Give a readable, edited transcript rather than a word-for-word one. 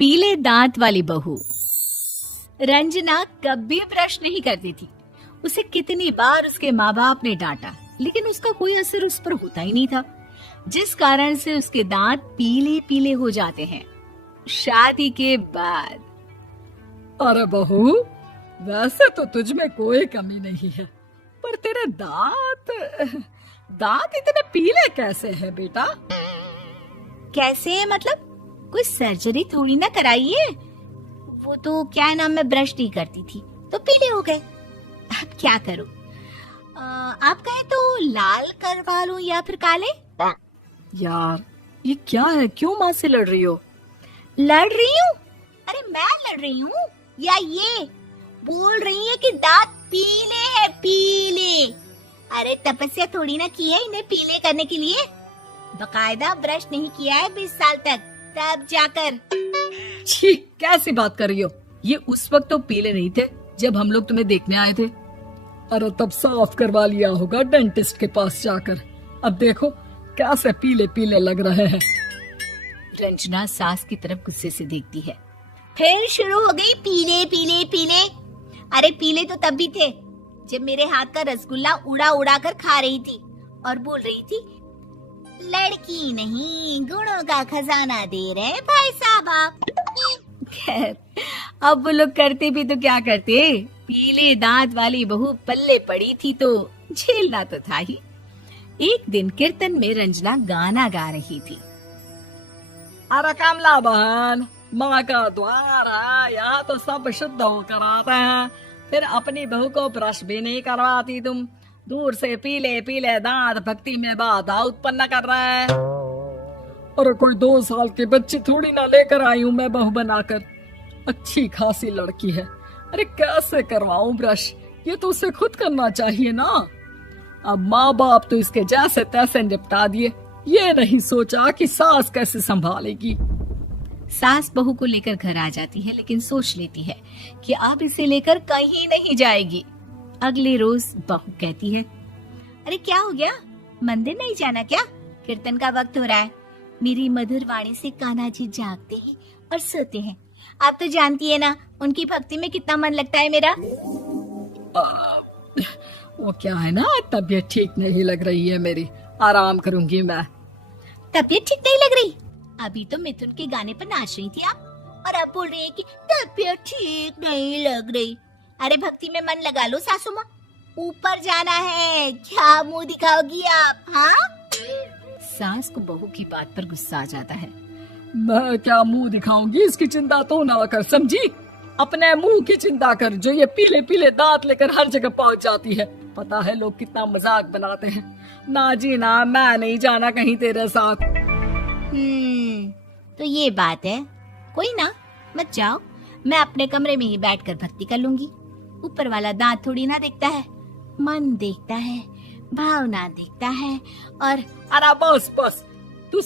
पीले दांत वाली बहू। रंजना कभी ब्रश नहीं करती थी। उसे कितनी बार उसके माँ बाप ने डांटा, लेकिन उसका कोई असर उस पर होता ही नहीं था, जिस कारण से उसके दांत पीले पीले हो जाते हैं। शादी के बाद अरे बहू, वैसे तो तुझ में कोई कमी नहीं है, पर तेरे दांत इतने पीले कैसे हैं बेटा? कैसे मतलब? कोई सर्जरी थोड़ी ना कराइए। वो तो क्या नाम, मैं ब्रश नहीं करती थी तो पीले हो गए। अब क्या करूं? आप कहें तो लाल करवा लूं या फिर काले? यार ये क्या है, क्यों माँ से लड़ रही हो? लड़ रही हूँ? अरे मैं लड़ रही हूँ या ये बोल रही है कि दांत पीले हैं, पीले। अरे तपस्या थोड़ी ना की है इन्हें पीले करने के लिए। बकायदा ब्रश नहीं किया है 20 साल तक, तब जाकर। छी, कैसी बात कर रही हो? ये उस वक्त तो पीले नहीं थे जब हम लोग तुम्हें देखने आए थे। अरे तब साफ करवा लिया होगा डेंटिस्ट के पास जाकर। अब देखो कैसे पीले पीले लग रहे हैं। रंजना सास की तरफ गुस्से से देखती है। फिर शुरू हो गई पीले पीले पीले। अरे पीले तो तब भी थे जब मेरे हाथ का रसगुल्ला उड़ा उड़ा कर खा रही थी और बोल रही थी, लड़की नहीं गुणों का खजाना दे रहे भाई साहब आप। खैर, अब वो लोग करते भी तो क्या करते, पीले दांत वाली बहू पल्ले पड़ी थी तो झेलना तो था ही। एक दिन कीर्तन में रंजना गाना गा रही थी। अरे कमला बहन, माँ का द्वार है, यहाँ तो सब शुद्ध होकर आते हैं, फिर अपनी बहू को ब्रश भी नहीं करवाती तुम। दूर से पीले पीले दांत भक्ति में बाधा उत्पन्न कर रहे हैं। अरे कोई 2 साल के बच्चे थोड़ी ना लेकर आई हूँ मैं बहू बनाकर। अच्छी खासी लड़की है, अरे कैसे करवाऊं ब्रश? ये तो उसे खुद करना चाहिए ना। अब माँ बाप तो इसके जैसे तैसे निपटा दिए, ये नहीं सोचा कि सास कैसे संभालेगी। सास बहू को लेकर घर आ जाती है, लेकिन सोच लेती है कि अब इसे लेकर कहीं नहीं जाएगी। अगले रोज बहू कहती है, अरे क्या हो गया, मंदिर नहीं जाना क्या? कीर्तन का वक्त हो रहा है। मेरी मधुर वाणी से कान्हा जी जागते हैं और सोते हैं। आप तो जानती है ना उनकी भक्ति में कितना मन लगता है मेरा। वो क्या है ना, तबीयत ठीक नहीं लग रही है मेरी, आराम करूंगी मैं। तबीयत ठीक नहीं लग रही? अभी तो मिथुन के गाने पर नाच रही थी आप, और अब बोल रही है कि तबीयत ठीक नहीं लग रही। अरे भक्ति में मन लगा लो सासू माँ, ऊपर जाना है, क्या मुंह दिखाओगी आप? हाँ? सास को बहू की बात पर गुस्सा आ जाता है। मैं क्या मुंह दिखाऊंगी, इसकी चिंता तो ना कर, समझी? अपने मुंह की चिंता कर, जो ये पीले पीले दांत लेकर हर जगह पहुंच जाती है। पता है लोग कितना मजाक बनाते हैं। ना जी ना, मैं नहीं जाना कहीं तेरे साथ। तो ये बात है। कोई ना, मत जाओ, मैं अपने कमरे में ही बैठकर भक्ति कर लूंगी। ऊपर वाला दांत थोड़ी ना देखता है, मन देखता है, भावना देखता है। और अरे बस बस, तू